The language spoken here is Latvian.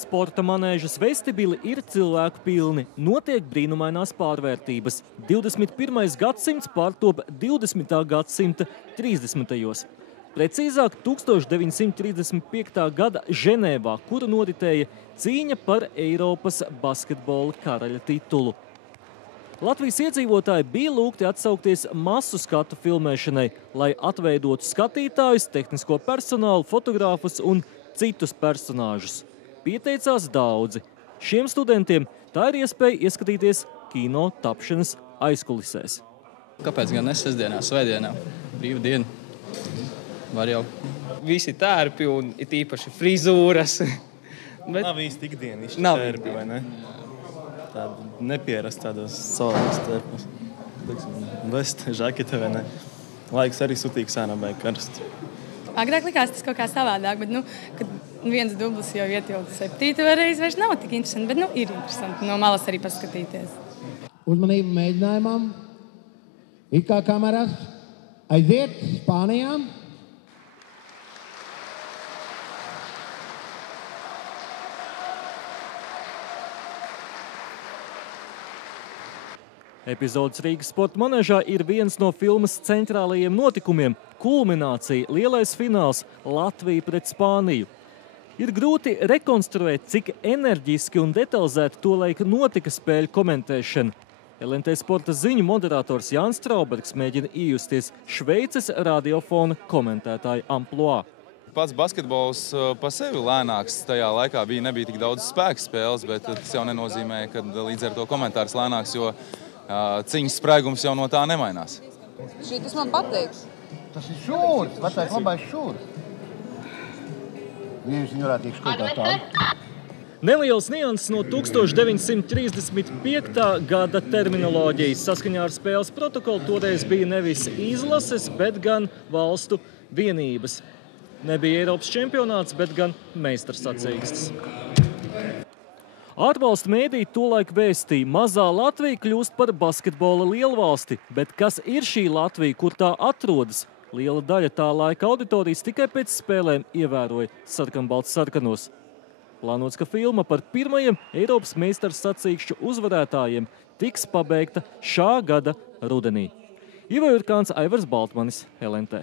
Sporta manēžas vestibili ir cilvēku pilni, notiek brīnumainās pārvērtības. 21. gadsimts pārtop 20. gadsimta 30. Precīzāk 1935. gada Ženēvā, kura noritēja cīņa par Eiropas basketbola karaļa titulu. Latvijas iedzīvotāji bija lūgti atsaukties masu skatu filmēšanai, lai atveidotu skatītājus, tehnisko personālu, fotogrāfus un citus personāžus. Pieteicās daudzi. Šiem studentiem tā ir iespēja ieskatīties kino tapšanas aizkulisēs. Kāpēc gan ne sestdienā, svētdienā? Brīva diena. Var jau. Visi tērpi un it īpaši frizūras. Bet nav īsti ikdienišķi tērpi, vai ne? Tāda nepierast tādos savādās tērpos. Vest, žakete, vai ne? Laiks arī sutīgs ēnā vai karsts. Agrāk likās tas kaut kā savādāk, bet, kad viens dublis jau ietilda 7. reizi, vairs nav tik interesanti, bet, ir interesanti no malas arī paskatīties. Uzmanību mēģinājumam, it kā kameras, aiziet Spānijā. Epizodes Rīgas sporta manēžā ir viens no filmas centrālajiem notikumiem – kulminācija, lielais fināls Latvija pret Spāniju. Ir grūti rekonstruēt, cik enerģiski un detalizēti tolaik notika spēļu komentēšana. LNT sporta ziņu moderators Jānis Straubergs mēģina iejusties Šveices radiofona komentētāja amploā. Pats basketbols pa sevi lēnāks tajā laikā nebija tik daudz spēka spēles, bet tas jau nenozīmē, ka līdz ar to komentārs lēnāks, jo ciņas spraigums jau no tā nemainās. Šis man patīk. Tas ir šūrs, vecais labais šūrs. Viņš varētu tikt škotāt tādu. Neliels nianses no 1935. gada terminoloģijas. Saskaņā ar spēles protokolu toreiz bija nevis izlases, bet gan valstu vienības. Nebija Eiropas čempionāts, bet gan meistarsacīkstes. Ārvalstu mēdī tolaik vēstīja, mazā Latvija kļūst par basketbola lielvalsti, bet kas ir šī Latvija, kur tā atrodas? Liela daļa tā laika auditorijas tikai pēc spēlēm ievēroja sarkanbalts sarkanos. Plānots, ka filma par pirmajiem Eiropas meistarsacīkšķu uzvarētājiem tiks pabeigta šā gada rudenī. Ivo Jurkāns, Aivars Baltmanis, LNT.